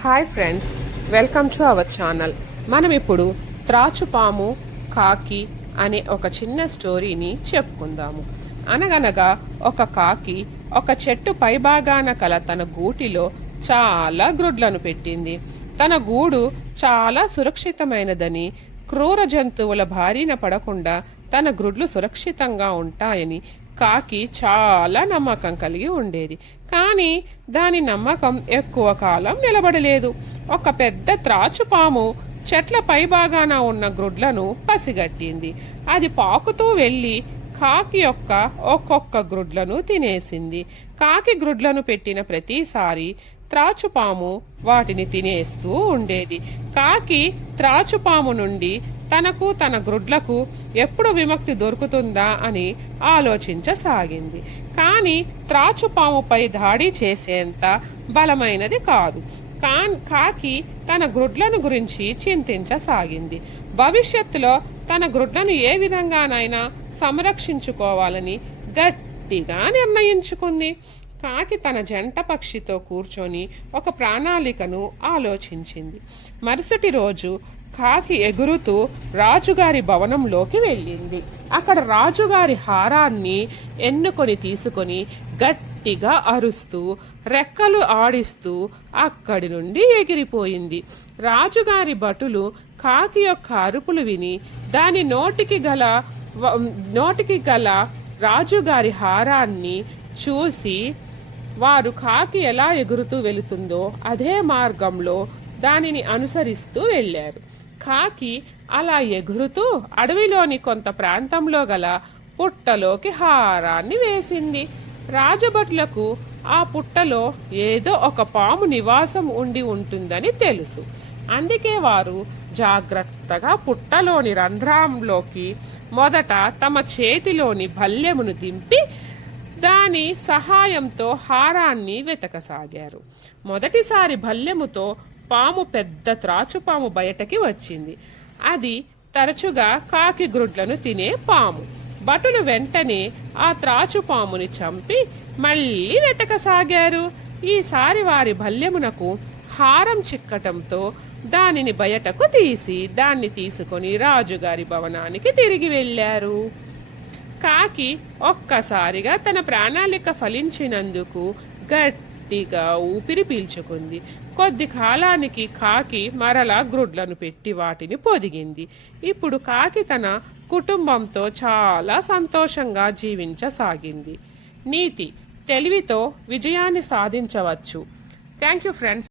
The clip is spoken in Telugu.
Hi friends, welcome to our channel. మనం ఇప్పుడు త్రాచుపాము కాకి అనే ఒక చిన్న స్టోరీని చెప్పుకుందాము. అనగనగా ఒక కాకి ఒక చెట్టు పైభాగాన కల తన గూటిలో చాలా గ్రుడ్లను పెట్టింది. తన గూడు చాలా సురక్షితమైనదని, క్రూర జంతువుల బారిన పడకుండా తన గ్రుడ్లు సురక్షితంగా ఉంటాయని కాకి చాలా నమ్మకం కలిగి ఉండేది. కానీ దాని నమ్మకం ఎక్కువ కాలం నిలబడలేదు. ఒక పెద్ద త్రాచుపాము చెట్ల పైభాగాన ఉన్న గ్రుడ్లను పసిగట్టింది. అది పాకుతూ వెళ్ళి కాకి యొక్క ఒక్కొక్క గ్రుడ్లను తినేసింది. కాకి గ్రుడ్లను పెట్టిన ప్రతిసారి త్రాచుపాము వాటిని తినేస్తూ ఉండేది. కాకి త్రాచుపాము నుండి తనకు తన గ్రుడ్లకు ఎప్పుడు విముక్తి దొరుకుతుందా అని ఆలోచించసాగింది. కానీ త్రాచుపాముపై దాడి చేసేంత బలమైనది కాదు. కాకి తన గ్రుడ్లను గురించి చింతించసాగింది. భవిష్యత్తులో తన గ్రుడ్లను ఏ విధంగానైనా సంరక్షించుకోవాలని గట్టిగా నిర్ణయించుకుంది. కాకి తన జంట పక్షితో కూర్చొని ఒక ప్రణాళికను ఆలోచించింది. మరుసటి రోజు కాకి ఎగురుతూ రాజుగారి భవనంలోకి వెళ్ళింది. అక్కడ రాజుగారి హారాన్ని ఎన్నుకొని తీసుకొని గట్టిగా అరుస్తూ రెక్కలు ఆడిస్తూ అక్కడి నుండి ఎగిరిపోయింది. రాజుగారి భటులు కాకి యొక్క అరుపులు విని దాని నోటికి గల రాజుగారి హారాన్ని చూసి వారు కాకి ఎలా ఎగురుతూ వెళుతుందో అదే మార్గంలో దానిని అనుసరిస్తూ వెళ్ళారు. కాకి అలా ఎగురుతూ అడవిలోని కొంత ప్రాంతంలో గల పుట్టలోకి హారాన్ని వేసింది. రాజభటులకు ఆ పుట్టలో ఏదో ఒక పాము నివాసం ఉండి ఉంటుందని తెలుసు. అందుకే వారు జాగ్రత్తగా పుట్టలోని రంధ్రంలోకి మొదట తమ చేతిలోని భల్లెమును దింపి దాని సహాయంతో హారాన్ని వెతకసాగారు. మొదటిసారి భల్లెముతో పాము పెద్ద త్రాచుపాము బయటకి వచ్చింది. అది తరచుగా కాకి గ్రుడ్లను తినే పాము. భటులు వెంటనే ఆ త్రాచుపాముని చంపి మళ్ళీ వెతకసాగారు. ఈసారి వారి భల్లెమునకు హారం చిక్కటంతో దానిని బయటకు తీసి దాన్ని తీసుకొని రాజుగారి భవనానికి తిరిగి వెళ్ళారు. కాకి ఒక్కసారిగా తన ప్రణాళిక ఫలించినందుకు గట్టిగా ఊపిరి పీల్చుకుంది. కొద్ది కాలానికి కాకి మరలా గ్రుడ్లను పెట్టి వాటిని పొదిగింది. ఇప్పుడు కాకి తన కుటుంబంతో చాలా సంతోషంగా జీవించసాగింది. నీతి: తెలివితో విజయాన్ని సాధించవచ్చు. Thank you friends.